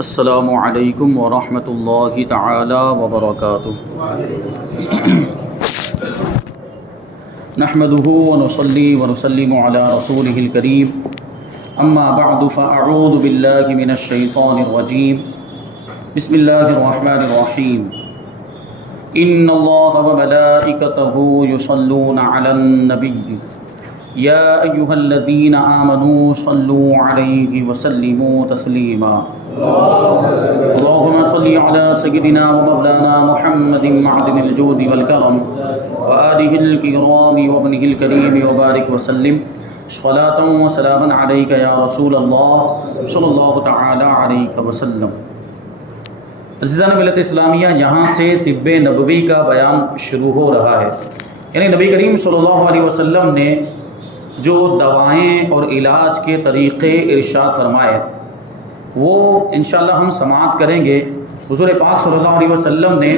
السلام علیکم ورحمۃ اللہ تعالی وبرکاتہ۔ نحمده ونصلي ونسلم على رسوله الكريم، اما بعد فاعوذ باللہ من الشیطان الرجیم، بسم اللہ الرحمن الرحیم۔ ان اللہ وملائکتہ یصلون علی النبی یا ایہا الذین آمنوا صلوا علیہ وسلموا تسلیما۔ اللهم صل على سيدنا ومولانا محمد معدن الجود والكرم وآله الكرام وابنه الكريم وبارك وسلم صلاة وسلاما عليك يا رسول الله صلی اللہ تعالی علیہ وسلم۔ عزیزان ملت اسلامیہ، یہاں سے طب نبوی کا بیان شروع ہو رہا ہے، یعنی نبی کریم صلی اللہ علیہ وسلم نے جو دوائیں اور علاج کے طریقے ارشاد فرمائے وہ انشاءاللہ ہم سماعت کریں گے۔ حضور پاک صلی اللہ علیہ وسلم نے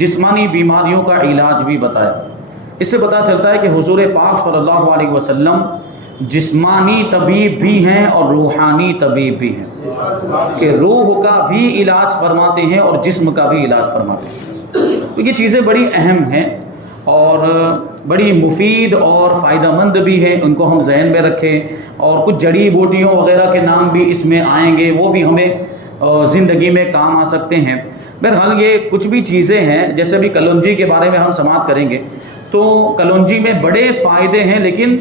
جسمانی بیماریوں کا علاج بھی بتایا۔ اس سے پتہ چلتا ہے کہ حضور پاک صلی اللہ علیہ وسلم جسمانی طبیب بھی ہیں اور روحانی طبیب بھی ہیں، کہ روح کا بھی علاج فرماتے ہیں اور جسم کا بھی علاج فرماتے ہیں۔ تو یہ چیزیں بڑی اہم ہیں اور بڑی مفید اور فائدہ مند بھی ہیں، ان کو ہم ذہن میں رکھیں، اور کچھ جڑی بوٹیوں وغیرہ کے نام بھی اس میں آئیں گے، وہ بھی ہمیں زندگی میں کام آ سکتے ہیں۔ بہرحال یہ کچھ بھی چیزیں ہیں، جیسے بھی کلونجی کے بارے میں ہم سماعت کریں گے تو کلونجی میں بڑے فائدے ہیں، لیکن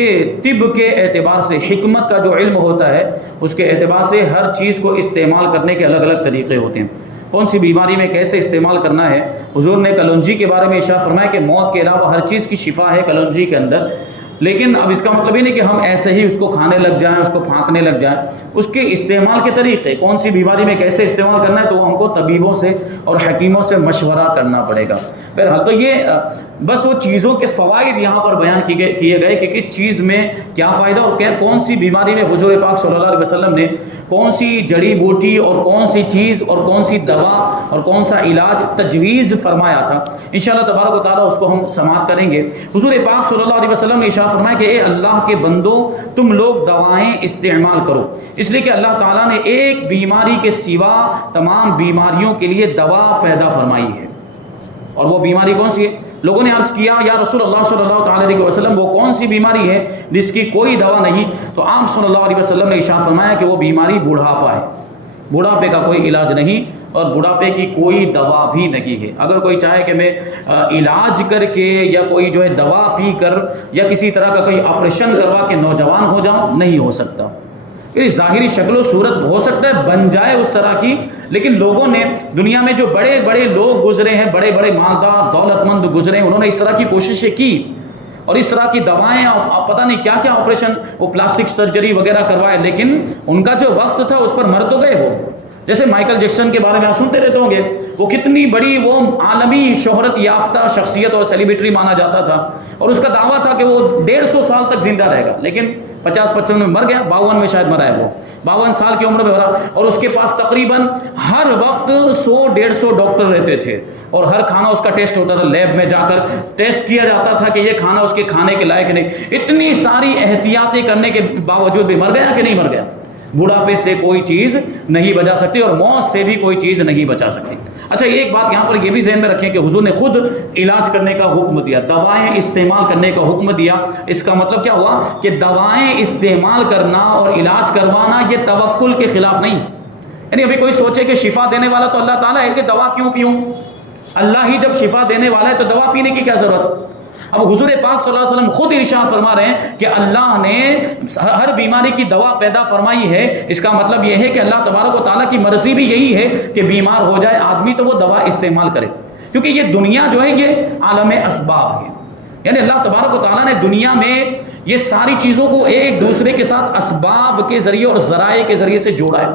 یہ طب کے اعتبار سے، حکمت کا جو علم ہوتا ہے اس کے اعتبار سے ہر چیز کو استعمال کرنے کے الگ الگ طریقے ہوتے ہیں۔ کون سی بیماری میں کیسے استعمال کرنا ہے، حضور نے کلونجی کے بارے میں ارشاد فرمایا کہ موت کے علاوہ ہر چیز کی شفا ہے کلونجی کے اندر، لیکن اب اس کا مطلب یہ نہیں کہ ہم ایسے ہی اس کو کھانے لگ جائیں، اس کو پھانکنے لگ جائیں۔ اس کے استعمال کے طریقے، کون سی بیماری میں کیسے استعمال کرنا ہے، تو وہ ہم کو طبیبوں سے اور حکیموں سے مشورہ کرنا پڑے گا۔ بہرحال تو یہ بس وہ چیزوں کے فوائد یہاں پر بیان کیے گئے کہ کس چیز میں کیا فائدہ اور کون سی بیماری میں حضور پاک صلی اللہ علیہ وسلم نے کون سی جڑی بوٹی اور کون سی چیز اور کون سی دوا اور کون سا علاج تجویز فرمایا تھا۔ انشاءاللہ تبارک و تعالیٰ اس کو ہم سماعت کریں گے۔ حضور پاک صلی اللہ علیہ وسلم نے ارشاد فرمایا کہ اے اللہ کے بندو، تم لوگ دوائیں استعمال کرو، اس لیے کہ اللہ تعالیٰ نے ایک بیماری کے سوا تمام بیماریوں کے لیے دوا پیدا فرمائی ہے۔ اور وہ بیماری کون سی ہے؟ لوگوں نے عرض کیا یا رسول اللہ صلی اللہ تعالی علیہ وسلم وہ کون سی بیماری ہے جس کی کوئی دوا نہیں؟ تو آپ صلی اللہ علیہ وسلم نے ارشاد فرمایا کہ وہ بیماری بوڑھاپا ہے، بوڑھاپے کا کوئی علاج نہیں اور بوڑھاپے کی کوئی دوا بھی نہیں ہے۔ اگر کوئی چاہے کہ میں علاج کر کے یا کوئی جو ہے دوا پی کر یا کسی طرح کا کوئی آپریشن کروا کے نوجوان ہو جاؤں، نہیں ہو سکتا۔ یہ ظاہری شکل و صورت ہو سکتا ہے بن جائے اس طرح کی، لیکن لوگوں نے دنیا میں جو بڑے بڑے لوگ گزرے ہیں، بڑے بڑے مالدار دولت مند گزرے ہیں، انہوں نے اس طرح کی کوششیں کی اور اس طرح کی دوائیں، پتہ نہیں کیا کیا آپریشن، وہ پلاسٹک سرجری وغیرہ کروائے، لیکن ان کا جو وقت تھا اس پر مر تو گئے وہ۔ جیسے مائیکل جیکسن کے بارے میں آپ سنتے رہتے ہوں گے، وہ کتنی بڑی، وہ عالمی شہرت یافتہ شخصیت اور سیلیبریٹی مانا جاتا تھا، اور اس کا دعویٰ تھا کہ وہ 150 سال تک زندہ رہے گا، لیکن 50-55 میں مر گیا، 52 میں شاید مرا ہے وہ، 52 سال کی عمر میں مرا، اور اس کے پاس تقریباً ہر وقت 100-150 ڈاکٹر رہتے تھے، اور ہر کھانا اس کا ٹیسٹ ہوتا تھا، لیب میں جا کر ٹیسٹ کیا جاتا تھا کہ یہ کھانا اس کے کھانے کے لائق نہیں۔ اتنی ساری احتیاطیں کرنے کے باوجود بھی مر گیا کہ نہیں مر گیا؟ بڑھاپے سے کوئی چیز نہیں بچا سکتی اور موت سے بھی کوئی چیز نہیں بچا سکتی۔ اچھا، یہ ایک بات یہاں پر یہ بھی ذہن میں رکھیں کہ حضور نے خود علاج کرنے کا حکم دیا، دوائیں استعمال کرنے کا حکم دیا۔ اس کا مطلب کیا ہوا کہ دوائیں استعمال کرنا اور علاج کروانا یہ توکل کے خلاف نہیں۔ یعنی ابھی کوئی سوچے کہ شفا دینے والا تو اللہ تعالیٰ ہے، کہ دوا کیوں پیوں؟ اللہ ہی جب شفا دینے والا ہے تو دوا پینے کی کیا ضرورت؟ اب حضور پاک صلی اللہ علیہ وسلم خود ارشاد فرما رہے ہیں کہ اللہ نے ہر بیماری کی دوا پیدا فرمائی ہے۔ اس کا مطلب یہ ہے کہ اللہ تبارک و تعالیٰ کی مرضی بھی یہی ہے کہ بیمار ہو جائے آدمی تو وہ دوا استعمال کرے، کیونکہ یہ دنیا جو ہے یہ عالم اسباب ہے۔ یعنی اللہ تبارک و تعالیٰ نے دنیا میں یہ ساری چیزوں کو ایک دوسرے کے ساتھ اسباب کے ذریعے اور ذرائع کے ذریعے سے جوڑا ہے،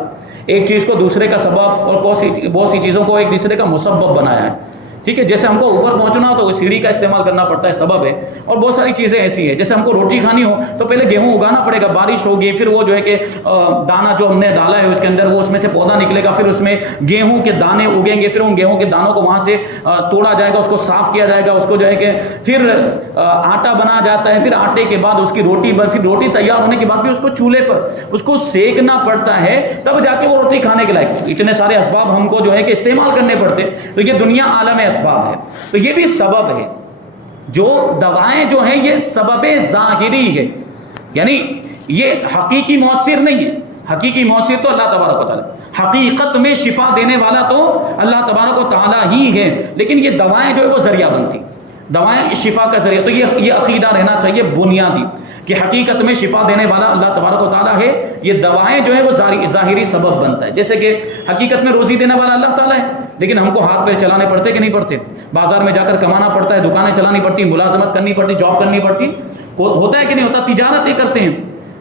ایک چیز کو دوسرے کا سبب اور بہت سی چیزوں کو ایک دوسرے کا مسبب بنایا ہے۔ ٹھیک ہے، جیسے ہم کو اوپر پہنچنا ہو تو وہ سیڑھی کا استعمال کرنا پڑتا ہے، سبب ہے. اور بہت ساری چیزیں ایسی ہیں، جیسے ہم کو روٹی کھانی ہو تو پہلے گیہوں اگانا پڑے گا، بارش ہوگی، پھر وہ جو ہے کہ دانہ جو ہم نے ڈالا ہے اس کے اندر وہ اس میں سے پودا نکلے گا، پھر اس میں گیہوں کے دانے اگیں گے، پھر ان گیہوں کے دانوں کو وہاں سے توڑا جائے گا، اس کو صاف کیا جائے گا، اس کو جو ہے کہ پھر آٹا بنا جاتا ہے، پھر آٹے کے بعد اس کی روٹی پھر روٹی تیار ہونے کے بعد بھی اس کو چولہے پر اس کو سیکنا پڑتا ہے، تب جا کے وہ روٹی کھانے کے لائق. اتنے سارے اسباب ہم کو جو ہے کہ استعمال کرنے پڑتے. تو یہ دنیا عالم اسباب ہے، تو یہ بھی سبب ہے. جو دوائیں جو ہیں یہ سبب ظاہری ہے، یعنی یہ حقیقی مؤثر نہیں ہے. حقیقی مؤثر تو اللہ تبارک و تعالیٰ، حقیقت میں شفا دینے والا تو اللہ تبارک و تعالیٰ ہی ہے، لیکن یہ دوائیں جو ہے وہ ذریعہ بنتی، دوائیں شفا کا ذریعہ. تو یہ عقیدہ رہنا چاہیے بنیادی کہ حقیقت میں شفا دینے والا اللہ تبارک و تعالیٰ ہے. یہ دوائیں جو ہیں وہ ظاہری سبب بنتا ہے. جیسے کہ حقیقت میں روزی دینے والا اللہ تعالیٰ ہے، لیکن ہم کو ہاتھ پیر چلانے پڑتے کہ نہیں پڑتے؟ بازار میں جا کر کمانا پڑتا ہے، دکانیں چلانی پڑتی، ملازمت کرنی پڑتی، جاب کرنی پڑتی، ہوتا ہے کہ نہیں ہوتا؟ تجارتیں کرتے ہیں.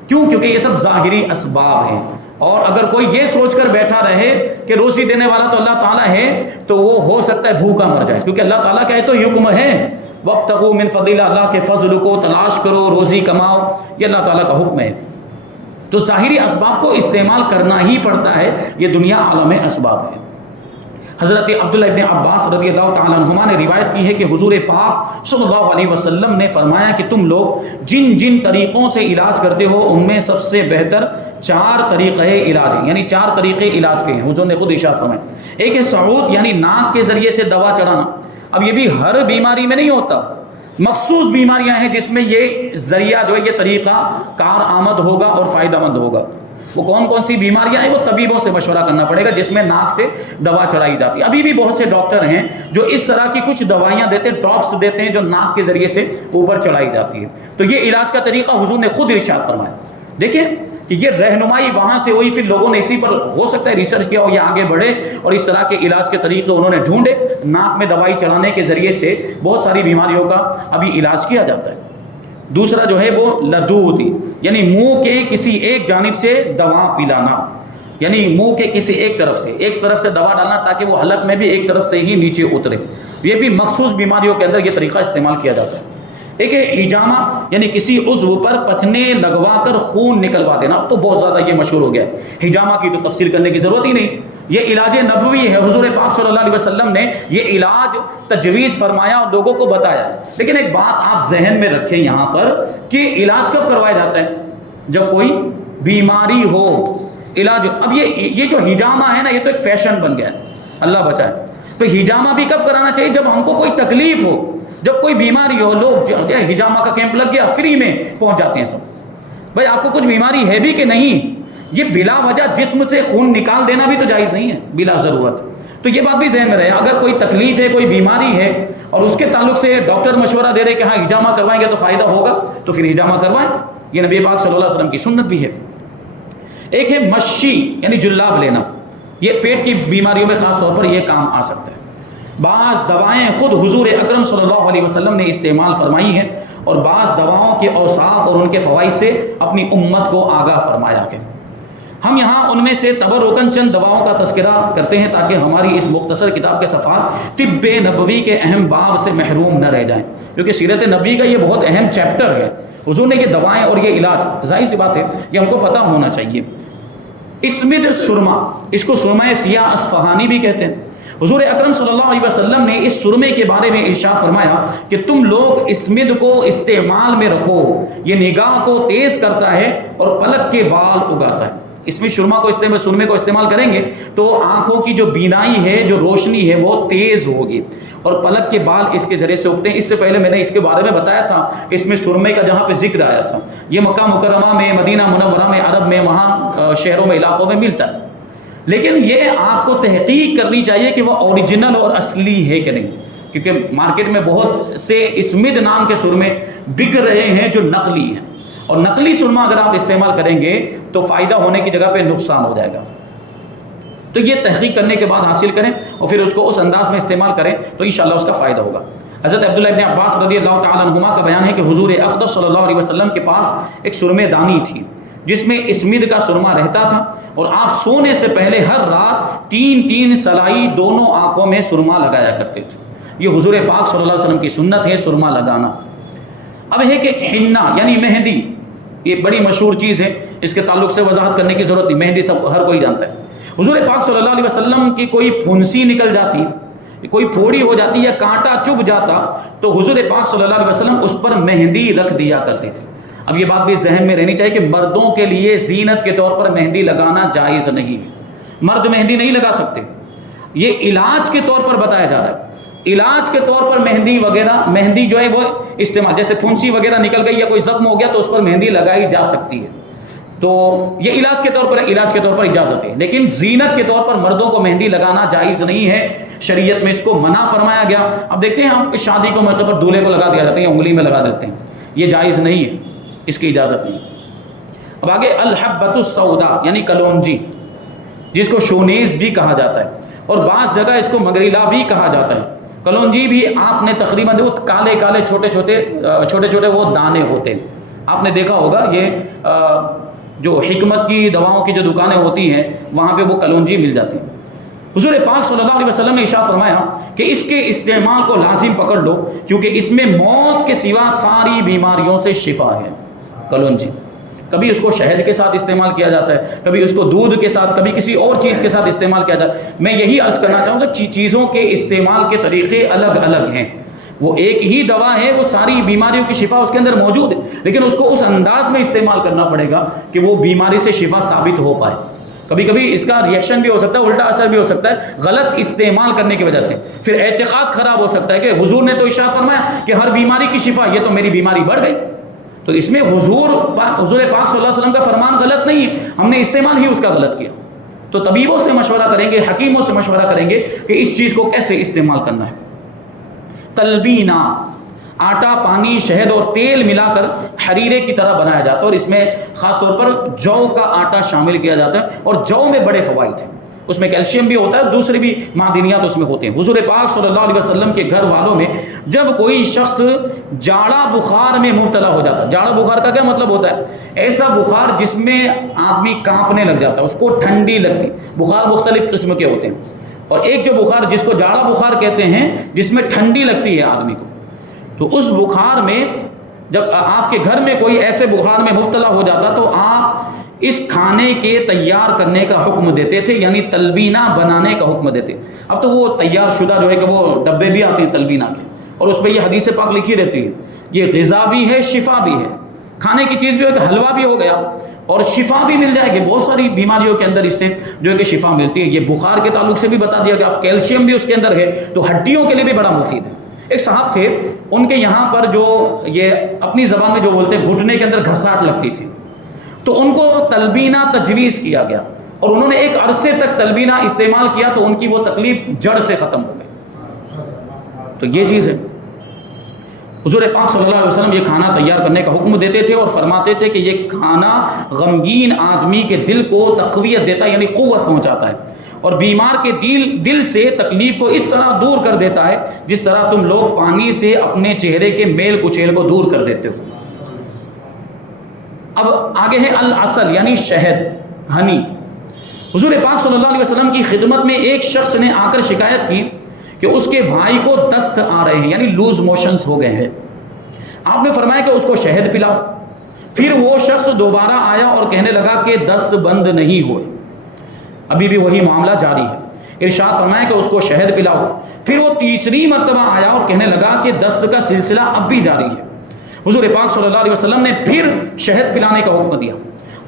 کیوں؟ کیونکہ یہ سب ظاہری اسباب ہیں. اور اگر کوئی یہ سوچ کر بیٹھا رہے کہ روزی دینے والا تو اللہ تعالیٰ ہے، تو وہ ہو سکتا ہے بھوکا مر جائے، کیونکہ اللہ تعالیٰ کا ہے تو حکم ہے وَابْتَغُوا مِن فَضْلِ، اللہ کے فضل کو تلاش کرو، روزی کماؤ، یہ اللہ تعالیٰ کا حکم ہے. تو ظاہری اسباب کو استعمال کرنا ہی پڑتا ہے، یہ دنیا عالم اسباب ہے. حضرت عبداللہ ابن عباس رضی اللہ تعالیٰ عنہما نے روایت کی ہے کہ حضور پاک صلی اللہ علیہ وسلم نے فرمایا کہ تم لوگ جن جن طریقوں سے علاج کرتے ہو ان میں سب سے بہتر 4 طریقے علاج ہیں، یعنی 4 طریقے علاج کے ہیں. حضور نے خود ارشاد فرمایا. ایک ہے صعود، یعنی ناک کے ذریعے سے دوا چڑھانا. اب یہ بھی ہر بیماری میں نہیں ہوتا، مخصوص بیماریاں ہیں جس میں یہ ذریعہ جو ہے یہ طریقہ کار آمد ہوگا اور فائدہ مند ہوگا. وہ کون کون سی بیماریاں ہیں وہ طبیبوں سے مشورہ کرنا پڑے گا، جس میں ناک سے دوا چڑھائی جاتی ہے. ابھی بھی بہت سے ڈاکٹر ہیں جو اس طرح کی کچھ دوائیاں دیتے ہیں، ڈراپس دیتے ہیں جو ناک کے ذریعے سے اوپر چڑھائی جاتی ہے. تو یہ علاج کا طریقہ حضور نے خود ارشاد فرمایا. دیکھیں کہ یہ رہنمائی وہاں سے ہوئی، پھر لوگوں نے اسی پر ہو سکتا ہے ریسرچ کیا ہو یا آگے بڑھے اور اس طرح کے علاج کے طریقے انہوں نے ڈھونڈے. ناک میں دوائی چڑھانے کے ذریعے سے بہت ساری بیماریوں کا ابھی علاج کیا جاتا ہے. دوسرا جو ہے وہ لدود، یعنی منہ کے کسی ایک جانب سے دوا پلانا، یعنی منہ کے کسی ایک طرف سے دوا ڈالنا تاکہ وہ حلق میں بھی ایک طرف سے ہی نیچے اترے. یہ بھی مخصوص بیماریوں کے اندر یہ طریقہ استعمال کیا جاتا ہے. ایک ہے حجامہ، یعنی کسی عضو پر پچنے لگوا کر خون نکلوا دینا. اب تو بہت زیادہ یہ مشہور ہو گیا ہے، حجامہ کی تو تفصیل کرنے کی ضرورت ہی نہیں. یہ علاج نبوی ہے، حضور پاک صلی اللہ علیہ وسلم نے یہ علاج تجویز فرمایا اور لوگوں کو بتایا. لیکن ایک بات آپ ذہن میں رکھیں یہاں پر کہ علاج کب کروایا جاتا ہے؟ جب کوئی بیماری ہو. علاج اب یہ جو حجامہ ہے نا، یہ تو ایک فیشن بن گیا ہے، اللہ بچائے. تو حجامہ بھی کب کرانا چاہیے؟ جب ہم کو کوئی تکلیف ہو، جب کوئی بیماری ہو. لوگ حجامہ کا کیمپ لگ گیا، فری میں پہنچ جاتے ہیں سب. بھائی آپ کو کچھ بیماری ہے بھی کہ نہیں؟ یہ بلا وجہ جسم سے خون نکال دینا بھی تو جائز نہیں ہے بلا ضرورت. تو یہ بات بھی ذہن میں رہے. اگر کوئی تکلیف ہے، کوئی بیماری ہے اور اس کے تعلق سے ڈاکٹر مشورہ دے رہے کہ ہاں حجامہ کروائیں گے تو فائدہ ہوگا، تو پھر حجامہ کروائیں. یہ نبی پاک صلی اللہ علیہ وسلم کی سنت بھی ہے. ایک ہے مشی، یعنی جلاب لینا. یہ پیٹ کی بیماریوں میں خاص طور پر یہ کام آ سکتا ہے. بعض دوائیں خود حضور اکرم صلی اللہ علیہ وسلم نے استعمال فرمائی ہیں اور بعض دواؤں کے اوصاف اور ان کے فوائد سے اپنی امت کو آگاہ فرمایا ہے. ہم یہاں ان میں سے تبرکاً چند دواؤں کا تذکرہ کرتے ہیں تاکہ ہماری اس مختصر کتاب کے صفحات طب نبوی کے اہم باب سے محروم نہ رہ جائیں، کیونکہ سیرت نبوی کا یہ بہت اہم چیپٹر ہے. حضور نے یہ دوائیں اور یہ علاج، ظاہر سی بات ہے یہ ہم کو پتہ ہونا چاہیے. اسمد سرما، اس کو سرمہ سیاہ اصفہانی بھی کہتے ہیں. حضور اکرم صلی اللہ علیہ وسلم نے اس سرمے کے بارے میں ارشاد فرمایا کہ تم لوگ اسمد کو استعمال میں رکھو، یہ نگاہ کو تیز کرتا ہے اور پلک کے بال اگاتا ہے. اس میں سرمے کو استعمال کریں گے تو آنکھوں کی جو بینائی ہے، جو روشنی ہے وہ تیز ہوگی اور پلک کے بال اس کے ذریعے سے اگتے ہیں. اس سے پہلے میں نے اس کے بارے میں بتایا تھا، اس میں سرمے کا جہاں پہ ذکر آیا تھا یہ مکہ مکرمہ میں، مدینہ منورہ میں، عرب میں، وہاں شہروں میں، علاقوں میں ملتا ہے. لیکن یہ آپ کو تحقیق کرنی چاہیے کہ وہ اوریجنل اور اصلی ہے کہ نہیں، کیونکہ مارکیٹ میں بہت سے اسمد نام کے سرمے بک رہے ہیں جو نقلی ہیں، اور نقلی سرما اگر آپ استعمال کریں گے تو فائدہ ہونے کی جگہ پہ نقصان ہو جائے گا. تو یہ تحقیق کرنے کے بعد حاصل کریں اور پھر اس کو اس انداز میں استعمال کریں تو انشاءاللہ اس کا فائدہ ہوگا. حضرت عبداللہ ابن عباس رضی اللہ تعالیٰ عنہما کا بیان ہے کہ حضور اقدس صلی اللہ علیہ وسلم کے پاس ایک سرمے دانی تھی جس میں اسمد کا سرما رہتا تھا، اور آپ سونے سے پہلے ہر رات 3 سلائی دونوں آنکھوں میں سرما لگایا کرتے تھے. یہ حضور پاک صلی اللہ علیہ وسلم کی سنت ہے سرما لگانا۔ اب ہے کہ حنا یعنی مہندی، یہ بڑی مشہور چیز ہے، اس کے تعلق سے وضاحت کرنے کی ضرورت نہیں، مہندی سب ہر کوئی جانتا ہے۔ حضور پاک صلی اللہ علیہ وسلم کی کوئی پھنسی نکل جاتی، کوئی پھوڑی ہو جاتی یا کانٹا چبھ جاتا تو حضور پاک صلی اللہ علیہ وسلم اس پر مہندی رکھ دیا کرتے تھے۔ اب یہ بات بھی ذہن میں رہنی چاہیے کہ مردوں کے لیے زینت کے طور پر مہندی لگانا جائز نہیں ہے، مرد مہندی نہیں لگا سکتے، یہ علاج کے طور پر بتایا جا رہا ہے۔ علاج کے طور پر مہندی وغیرہ، مہندی جو ہے وہ استعمال، جیسے پھنسی وغیرہ نکل گئی یا کوئی زخم ہو گیا تو اس پر مہندی لگائی جا سکتی ہے، تو یہ علاج کے طور پر اجازت ہے، لیکن زینت کے طور پر مردوں کو مہندی لگانا جائز نہیں ہے، شریعت میں اس کو منع فرمایا گیا۔ اب دیکھتے ہیں ہم شادی کو موقع پر دولہے کو لگا دیا جاتا ہے یا انگلی میں لگا دیتے ہیں، یہ جائز نہیں ہے، اس کی اجازت نہیں۔ اب آگے الحبۃ السودا یعنی کلونجی، جس کو شونیز بھی کہا جاتا ہے اور بعض جگہ اس کو مگریلا بھی کہا جاتا ہے۔ کلونجی بھی آپ نے تقریباً کالے کالے چھوٹے چھوٹے وہ دانے ہوتے ہیں، آپ نے دیکھا ہوگا، یہ جو حکمت کی دواؤں کی جو دکانیں ہوتی ہیں وہاں پہ وہ کلونجی مل جاتی ہیں۔ حضور پاک صلی اللہ علیہ وسلم نے ارشاد فرمایا کہ اس کے استعمال کو لازم پکڑ لو کیونکہ اس میں موت کے سوا ساری بیماریوں سے شفا ہے۔ کلونجی کبھی اس کو شہد کے ساتھ استعمال کیا جاتا ہے، کبھی اس کو دودھ کے ساتھ، کبھی کسی اور چیز کے ساتھ استعمال کیا جاتا ہے۔ میں یہی عرض کرنا چاہوں گا چیزوں کے استعمال کے طریقے الگ الگ ہیں، وہ ایک ہی دوا ہے، وہ ساری بیماریوں کی شفا اس کے اندر موجود ہے، لیکن اس کو اس انداز میں استعمال کرنا پڑے گا کہ وہ بیماری سے شفا ثابت ہو پائے۔ کبھی کبھی اس کا ریئیکشن بھی ہو سکتا ہے، الٹا اثر بھی ہو سکتا ہے غلط استعمال کرنے کی وجہ سے، پھر اعتقاد خراب ہو سکتا ہے کہ حضور نے تو ارشاد فرمایا کہ ہر بیماری کی شفا، یہ تو میری بیماری بڑھ گئی، تو اس میں حضور پاک صلی اللہ علیہ وسلم کا فرمان غلط نہیں ہے، ہم نے استعمال ہی اس کا غلط کیا۔ تو طبیبوں سے مشورہ کریں گے، حکیموں سے مشورہ کریں گے کہ اس چیز کو کیسے استعمال کرنا ہے۔ تلبینہ، آٹا، پانی، شہد اور تیل ملا کر حریرے کی طرح بنایا جاتا ہے اور اس میں خاص طور پر جو کا آٹا شامل کیا جاتا ہے، اور جو میں بڑے فوائد ہیں، اس میں کیلشیم بھی ہوتا ہے، دوسری بھی معدنیات اس میں ہوتے ہیں۔ حضور پاک صلی اللہ علیہ وسلم کے گھر والوں میں جب کوئی شخص جاڑا بخار میں مبتلا ہو جاتا ہے، جاڑا بخار کا کیا مطلب ہوتا ہے؟ ایسا بخار جس میں آدمی کانپنے لگ جاتا ہے، اس کو ٹھنڈی لگتی، بخار مختلف قسم کے ہوتے ہیں، اور ایک جو بخار جس کو جاڑا بخار کہتے ہیں جس میں ٹھنڈی لگتی ہے آدمی کو، تو اس بخار میں جب آپ کے گھر میں کوئی ایسے بخار میں مبتلا ہو جاتا تو آپ اس کھانے کے تیار کرنے کا حکم دیتے تھے، یعنی تلبینہ بنانے کا حکم دیتے۔ اب تو وہ تیار شدہ جو ہے کہ وہ ڈبے بھی آتے ہیں تلبینہ کے، اور اس پہ یہ حدیث پاک لکھی رہتی ہے، یہ غذا بھی ہے، شفا بھی ہے، کھانے کی چیز بھی ہو کہ حلوہ بھی ہو گیا اور شفا بھی مل جائے گی، بہت ساری بیماریوں کے اندر اس سے جو ہے کہ شفا ملتی ہے۔ یہ بخار کے تعلق سے بھی بتا دیا کہ اب کیلشیم بھی اس کے اندر ہے، تو ہڈیوں کے لیے بھی بڑا مفید ہے۔ ایک صاحب تھے، ان کے یہاں پر جو یہ اپنی زبان میں جو بولتے ہیں گھٹنے کے اندر گھساٹ لگتی تھی، تو ان کو تلبینہ تجویز کیا گیا اور انہوں نے ایک عرصے تک تلبینہ استعمال کیا تو ان کی وہ تکلیف جڑ سے ختم ہو گئی۔ تو یہ چیز ہے، حضور پاک صلی اللہ علیہ وسلم یہ کھانا تیار کرنے کا حکم دیتے تھے اور فرماتے تھے کہ یہ کھانا غمگین آدمی کے دل کو تقویت دیتا ہے، یعنی قوت پہنچاتا ہے، اور بیمار کے دل سے تکلیف کو اس طرح دور کر دیتا ہے جس طرح تم لوگ پانی سے اپنے چہرے کے میل کچیل کو دور کر دیتے ہو۔ اب آگے ہے العسل یعنی شہد، ہنی۔ حضور پاک صلی اللہ علیہ وسلم کی خدمت میں ایک شخص نے آ کر شکایت کی کہ اس کے بھائی کو دست آ رہے ہیں، یعنی لوز موشنز ہو گئے ہیں۔ آپ نے فرمایا کہ اس کو شہد پلاؤ۔ پھر وہ شخص دوبارہ آیا اور کہنے لگا کہ دست بند نہیں ہوئے، ابھی بھی وہی معاملہ جاری ہے۔ ارشاد فرمایا کہ اس کو شہد پلاؤ۔ پھر وہ تیسری مرتبہ آیا اور کہنے لگا کہ دست کا سلسلہ اب بھی جاری ہے۔ حضور پاک صلی اللہ علیہ وسلم نے پھر شہد پلانے کا حکم دیا۔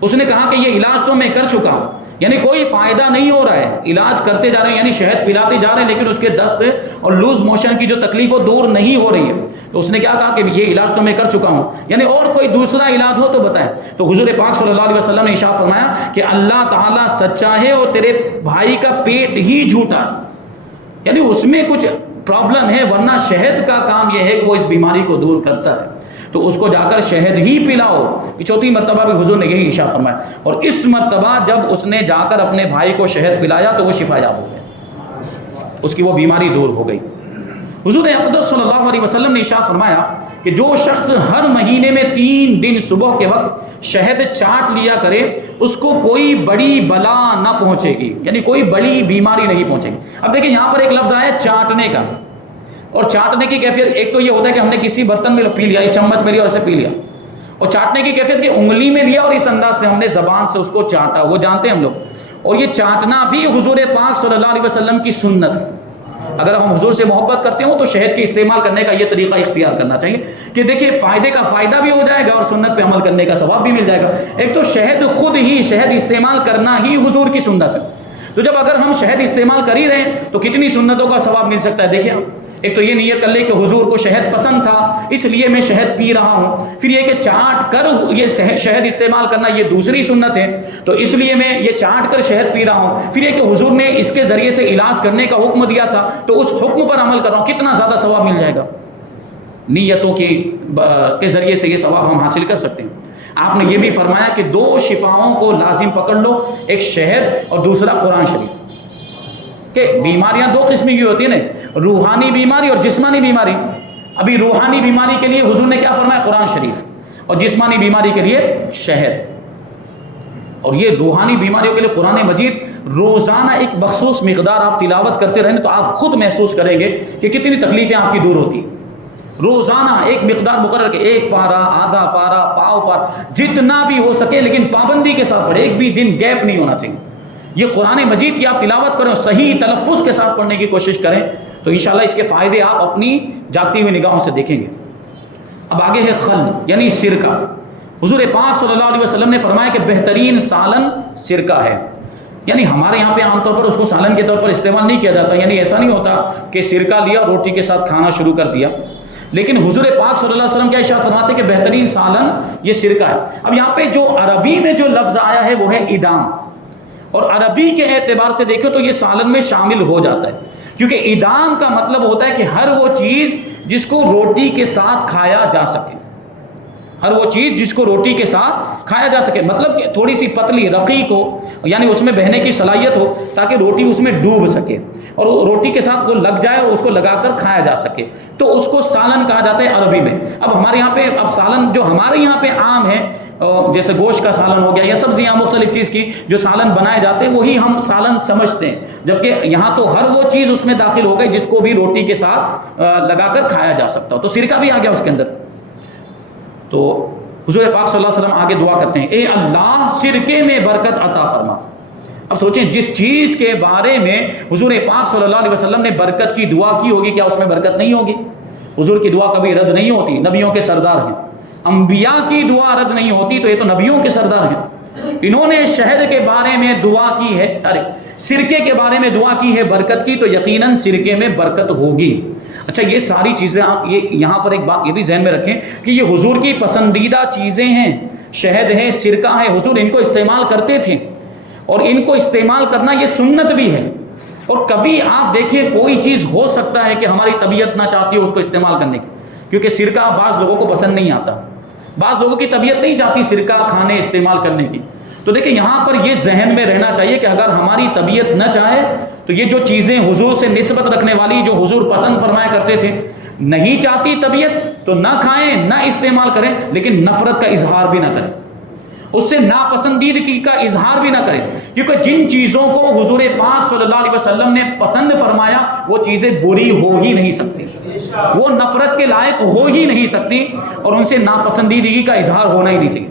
اس نے کہا کہ یہ علاج تو میں کر چکا ہوں، یعنی کوئی فائدہ نہیں ہو رہا ہے، علاج کرتے جا رہے ہیں، یعنی شہد پلاتے جا رہے ہیں، لیکن اس کے دست اور لوز موشن کی جو تکلیف وہ دور نہیں ہو رہی ہے۔ تو اس نے کیا کہا کہ یہ علاج تو میں کر چکا ہوں، یعنی اور کوئی دوسرا علاج ہو تو بتائیں۔ تو حضور پاک صلی اللہ علیہ وسلم نے ارشاد فرمایا کہ اللہ تعالیٰ سچا ہے اور تیرے بھائی کا پیٹ ہی جھوٹا ہے، یعنی اس میں کچھ پرابلم ہے، ورنہ شہد کا کام یہ ہے کہ وہ اس بیماری کو دور کرتا ہے، تو اس کو جا کر شہد ہی پلاؤ۔ چوتھی مرتبہ بھی حضور نے یہی ارشاد فرمایا، اور اس مرتبہ جب اس نے جا کر اپنے بھائی کو شہد پلایا تو وہ شفا یاب ہو گیا، اس کی وہ بیماری دور ہو گئی۔ حضور اقدس صلی اللہ علیہ وسلم نے ارشاد فرمایا کہ جو شخص ہر مہینے میں 3 دن صبح کے وقت شہد چاٹ لیا کرے اس کو کوئی بڑی بلا نہ پہنچے گی، یعنی کوئی بڑی بیماری نہیں پہنچے گی۔ اب دیکھیں یہاں پر ایک لفظ آیا چاٹنے کا، اور چاٹنے کی کیفیت ایک تو یہ ہوتا ہے کہ ہم نے کسی برتن میں پی لیا، ایک چمچ میں لیا اور اسے پی لیا، اور چاٹنے کی کیفیت کہ انگلی میں لیا اور اس انداز سے ہم نے زبان سے اس کو چاٹا، وہ جانتے ہیں ہم لوگ. اور یہ چاٹنا بھی حضور پاک صلی اللہ علیہ وسلم کی سنت ہے. اگر ہم حضور سے محبت کرتے ہوں تو شہد کے استعمال کرنے کا یہ طریقہ اختیار کرنا چاہیے کہ دیکھیے فائدے کا فائدہ بھی ہو جائے گا اور سنت پہ عمل کرنے کا ثواب بھی مل جائے گا. ایک تو شہد خود ہی شہد استعمال کرنا ہی حضور کی سنت ہے. تو جب اگر ہم شہد استعمال کر ہی رہے ہیں تو کتنی سنتوں کا ثواب مل سکتا ہے. دیکھیں آپ ایک تو یہ نیت کر لیں کہ حضور کو شہد پسند تھا اس لیے میں شہد پی رہا ہوں. پھر یہ کہ چاٹ کر یہ شہد استعمال کرنا یہ دوسری سنت ہے تو اس لیے میں یہ چاٹ کر شہد پی رہا ہوں. پھر یہ کہ حضور نے اس کے ذریعے سے علاج کرنے کا حکم دیا تھا تو اس حکم پر عمل کر رہا ہوں. کتنا زیادہ ثواب مل جائے گا. نیتوں کے ذریعے سے یہ ثواب ہم حاصل کر سکتے ہیں. آپ نے یہ بھی فرمایا کہ 2 شفاؤں کو لازم پکڑ لو، ایک شہد اور دوسرا قرآن شریف. کہ بیماریاں 2 قسم کی ہوتی ہیں نا، روحانی بیماری اور جسمانی بیماری. ابھی روحانی بیماری کے لیے حضور نے کیا فرمایا؟ قرآن شریف. اور جسمانی بیماری کے لیے شہد. اور یہ روحانی بیماریوں کے لیے قرآن مجید روزانہ ایک مخصوص مقدار آپ تلاوت کرتے رہیں تو آپ خود محسوس کریں گے کہ کتنی تکلیفیں آپ کی دور ہوتی ہیں. روزانہ ایک مقدار مقرر کے 1 پارہ، آدھا پارہ، پاؤ پارہ، جتنا بھی ہو سکے لیکن پابندی کے ساتھ پڑھیں. ایک بھی دن گیپ نہیں ہونا چاہیے. یہ قرآن مجید کی آپ تلاوت کریں اور صحیح تلفظ کے ساتھ پڑھنے کی کوشش کریں تو انشاءاللہ اس کے فائدے آپ اپنی جاگتی ہوئی نگاہوں سے دیکھیں گے. اب آگے ہے خل یعنی سرکہ. حضور پاک صلی اللہ علیہ وسلم نے فرمایا کہ بہترین سالن سرکہ ہے. یعنی ہمارے یہاں پہ عام طور پر اس کو سالن کے طور پر استعمال نہیں کیا جاتا. یعنی ایسا نہیں ہوتا کہ سرکہ لیا روٹی کے ساتھ کھانا شروع کر دیا. لیکن حضور پاک صلی اللہ علیہ وسلم کیا ارشاد فرماتے ہیں کہ بہترین سالن یہ سرکہ ہے. اب یہاں پہ جو عربی میں جو لفظ آیا ہے وہ ہے ادام. اور عربی کے اعتبار سے دیکھو تو یہ سالن میں شامل ہو جاتا ہے کیونکہ ادام کا مطلب ہوتا ہے کہ ہر وہ چیز جس کو روٹی کے ساتھ کھایا جا سکے. ہر وہ چیز جس کو روٹی کے ساتھ کھایا جا سکے مطلب کہ تھوڑی سی پتلی رقیق ہو یعنی اس میں بہنے کی صلاحیت ہو تاکہ روٹی اس میں ڈوب سکے اور روٹی کے ساتھ وہ لگ جائے اور اس کو لگا کر کھایا جا سکے تو اس کو سالن کہا جاتا ہے عربی میں. اب ہمارے یہاں پہ اب سالن جو ہمارے یہاں پہ عام ہے جیسے گوشت کا سالن ہو گیا یا سبزیاں مختلف چیز کی جو سالن بنائے جاتے ہیں وہی ہم سالن سمجھتے ہیں جبکہ یہاں تو ہر وہ چیز اس میں داخل ہو گئی جس کو بھی روٹی کے ساتھ لگا کر کھایا جا سکتا ہو. تو سرکہ بھی آ گیا اس کے اندر. تو حضور پاک صلی اللہ علیہ وسلم آگے دعا کرتے ہیں اے اللہ سرکے میں برکت عطا فرما. اب سوچیں جس چیز کے بارے میں حضور پاک صلی اللہ علیہ وسلم نے برکت کی دعا کی ہوگی کیا اس میں برکت نہیں ہوگی؟ حضور کی دعا کبھی رد نہیں ہوتی. نبیوں کے سردار ہیں. انبیاء کی دعا رد نہیں ہوتی تو یہ تو نبیوں کے سردار ہیں. انہوں نے شہد کے بارے میں دعا کی ہے سرکے کے بارے میں دعا کی ہے برکت کی تو یقیناً سرکے میں برکت ہوگی. اچھا یہ ساری چیزیں آپ یہ یہاں پر ایک بات یہ بھی ذہن میں رکھیں کہ یہ حضور کی پسندیدہ چیزیں ہیں. شہد ہے، سرکہ ہے، حضور ان کو استعمال کرتے تھے اور ان کو استعمال کرنا یہ سنت بھی ہے. اور کبھی آپ دیکھیں کوئی چیز ہو سکتا ہے کہ ہماری طبیعت نہ چاہتی ہو اس کو استعمال کرنے کی کیونکہ سرکہ بعض لوگوں کو پسند نہیں آتا. بعض لوگوں کی طبیعت نہیں چاہتی سرکہ کھانے استعمال کرنے کی. تو دیکھیں یہاں پر یہ ذہن میں رہنا چاہیے کہ اگر ہماری طبیعت نہ چاہے تو یہ جو چیزیں حضور سے نسبت رکھنے والی جو حضور پسند فرمایا کرتے تھے نہیں چاہتی طبیعت تو نہ کھائیں نہ استعمال کریں لیکن نفرت کا اظہار بھی نہ کریں. اس سے ناپسندیدگی کا اظہار بھی نہ کریں کیونکہ جن چیزوں کو حضور پاک صلی اللہ علیہ وسلم نے پسند فرمایا وہ چیزیں بری ہو ہی نہیں سکتی، وہ نفرت کے لائق ہو ہی نہیں سکتی اور ان سے ناپسندیدگی کا اظہار ہونا ہی نہیں چاہیے.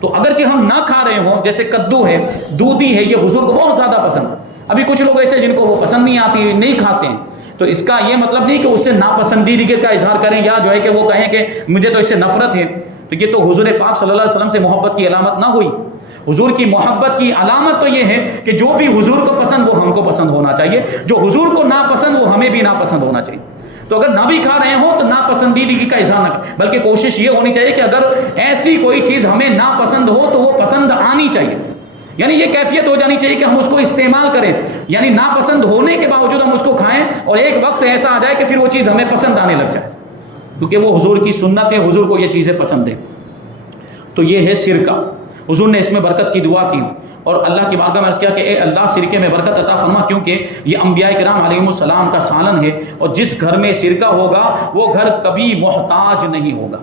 تو اگرچہ ہم نہ کھا رہے ہوں جیسے کدو ہے، دودھی ہے، یہ حضور کو بہت زیادہ پسند. ابھی کچھ لوگ ایسے جن کو وہ پسند نہیں آتی نہیں کھاتے ہیں تو اس کا یہ مطلب نہیں کہ اس سے ناپسندیدگی کا اظہار کریں یا جو ہے کہ وہ کہیں کہ مجھے تو اس سے نفرت ہے. تو یہ تو حضور پاک صلی اللہ علیہ وسلم سے محبت کی علامت نہ ہوئی. حضور کی محبت کی علامت تو یہ ہے کہ جو بھی حضور کو پسند وہ ہم کو پسند ہونا چاہیے، جو حضور کو ناپسند وہ ہمیں بھی ناپسند ہونا چاہیے. تو اگر نہ بھی کھا رہے ہوں تو ناپسندیدگی کا اظہار نہ کریں بلکہ کوشش یہ ہونی چاہیے کہ اگر ایسی کوئی چیز ہمیں ناپسند ہو تو وہ پسند آنی چاہیے. یعنی یہ کیفیت ہو جانی چاہیے کہ ہم اس کو استعمال کریں یعنی ناپسند ہونے کے باوجود ہم اس کو کھائیں اور ایک وقت ایسا آ جائے کہ پھر وہ چیز ہمیں پسند آنے لگ جائے کیونکہ وہ حضور کی سنت ہے، حضور کو یہ چیزیں پسند ہیں. تو یہ ہے سرکہ. حضور نے اس میں برکت کی دعا کی اور اللہ کی بارگاہ میں عرض کیا کہ اے اللہ سرکے میں برکت عطا فرما کیونکہ یہ انبیاء کرام علیہم السلام کا سالن ہے اور جس گھر میں سرکہ ہوگا وہ گھر کبھی محتاج نہیں ہوگا.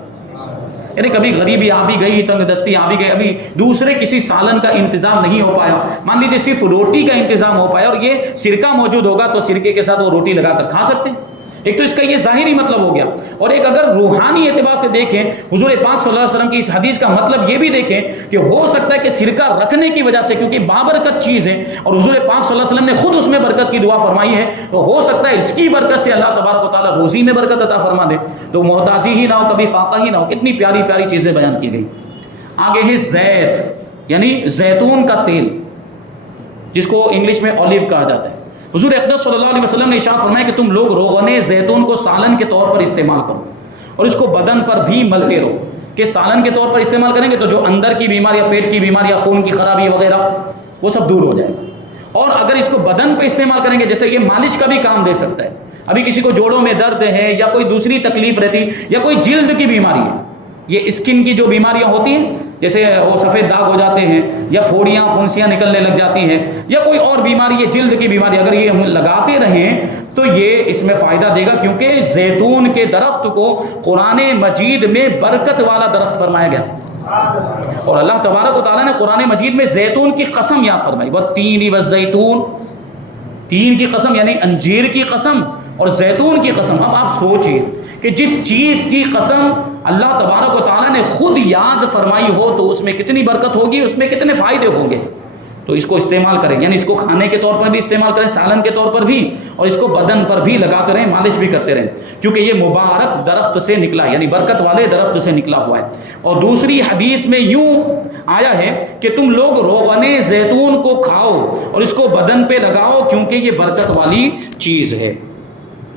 یعنی کبھی غریبی آ بھی گئی، تنگ دستی آ بھی گئی، ابھی دوسرے کسی سالن کا انتظام نہیں ہو پایا، مان لیجیے صرف روٹی کا انتظام ہو پایا اور یہ سرکہ موجود ہوگا تو سرکے کے ساتھ وہ روٹی لگا کر کھا سکتے ہیں. ایک تو اس کا یہ ظاہری مطلب ہو گیا، اور ایک اگر روحانی اعتبار سے دیکھیں حضور پاک صلی اللہ علیہ وسلم کی اس حدیث کا مطلب یہ بھی دیکھیں کہ ہو سکتا ہے کہ سرکہ رکھنے کی وجہ سے، کیونکہ بابرکت چیز ہے اور حضور پاک صلی اللہ علیہ وسلم نے خود اس میں برکت کی دعا فرمائی ہے، تو ہو سکتا ہے اس کی برکت سے اللہ تبارک و تعالیٰ روزی میں برکت عطا فرما دے، تو محتاجی ہی نہ ہو، کبھی فاقہ ہی نہ ہو۔ کتنی پیاری پیاری چیزیں بیان کی گئی۔ آگے ہے زیت، یعنی زیتون کا تیل، جس کو انگلش میں اولیو کہا جاتا ہے۔ حضور اقدس صلی اللہ علیہ وسلم نے ارشاد فرمایا کہ تم لوگ روغن زیتون کو سالن کے طور پر استعمال کرو اور اس کو بدن پر بھی ملتے رہو، کہ سالن کے طور پر استعمال کریں گے تو جو اندر کی بیماریاں، پیٹ کی بیماریاں، خون کی خرابی وغیرہ، وہ سب دور ہو جائے گا۔ اور اگر اس کو بدن پہ استعمال کریں گے، جیسے یہ مالش کا بھی کام دے سکتا ہے، ابھی کسی کو جوڑوں میں درد ہے یا کوئی دوسری تکلیف رہتی یا کوئی جلد کی بیماری ہے، یہ اسکن کی جو بیماریاں ہوتی ہیں، جیسے وہ سفید داغ ہو جاتے ہیں یا پھوڑیاں پھنسیاں نکلنے لگ جاتی ہیں یا کوئی اور بیماری، یہ جلد کی بیماری، اگر یہ ہم لگاتے رہیں تو یہ اس میں فائدہ دے گا، کیونکہ زیتون کے درخت کو قرآن مجید میں برکت والا درخت فرمایا گیا، اور اللہ تبارک و تعالیٰ نے قرآن مجید میں زیتون کی قسم یاد فرمائی، والتین والزیتون، تین کی قسم یعنی انجیر کی قسم اور زیتون کی قسم۔ اب آپ سوچئے کہ جس چیز کی قسم اللہ تبارک و تعالیٰ نے خود یاد فرمائی ہو تو اس میں کتنی برکت ہوگی، اس میں کتنے فائدے ہوں گے۔ تو اس کو استعمال کریں، یعنی اس کو کھانے کے طور پر بھی استعمال کریں، سالن کے طور پر بھی، اور اس کو بدن پر بھی لگاتے رہیں، مالش بھی کرتے رہیں، کیونکہ یہ مبارک درخت سے نکلا ہے، یعنی برکت والے درخت سے نکلا ہوا ہے۔ اور دوسری حدیث میں یوں آیا ہے کہ تم لوگ روغن زیتون کو کھاؤ اور اس کو بدن پہ لگاؤ، کیونکہ یہ برکت والی چیز ہے۔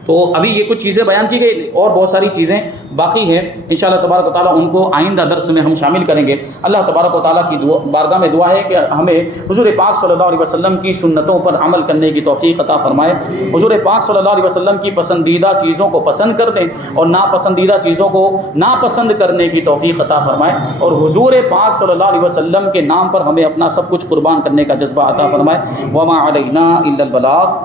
تو ابھی یہ کچھ چیزیں بیان کی گئی، اور بہت ساری چیزیں باقی ہیں، انشاءاللہ تبارک و تعالیٰ ان کو آئندہ درس میں ہم شامل کریں گے۔ اللہ تبارک و تعالیٰ کی بارگاہ میں دعا ہے کہ ہمیں حضور پاک صلی اللہ علیہ وسلم کی سنتوں پر عمل کرنے کی توفیق عطا فرمائے، حضور پاک صلی اللہ علیہ وسلم کی پسندیدہ چیزوں کو پسند کرنے اور ناپسندیدہ چیزوں کو ناپسند کرنے کی توفیق عطا فرمائے، اور حضور پاک صلی اللہ علیہ وسلم کے نام پر ہمیں اپنا سب کچھ قربان کرنے کا جذبہ عطا فرمائے۔ وما علینا الا البلاغ۔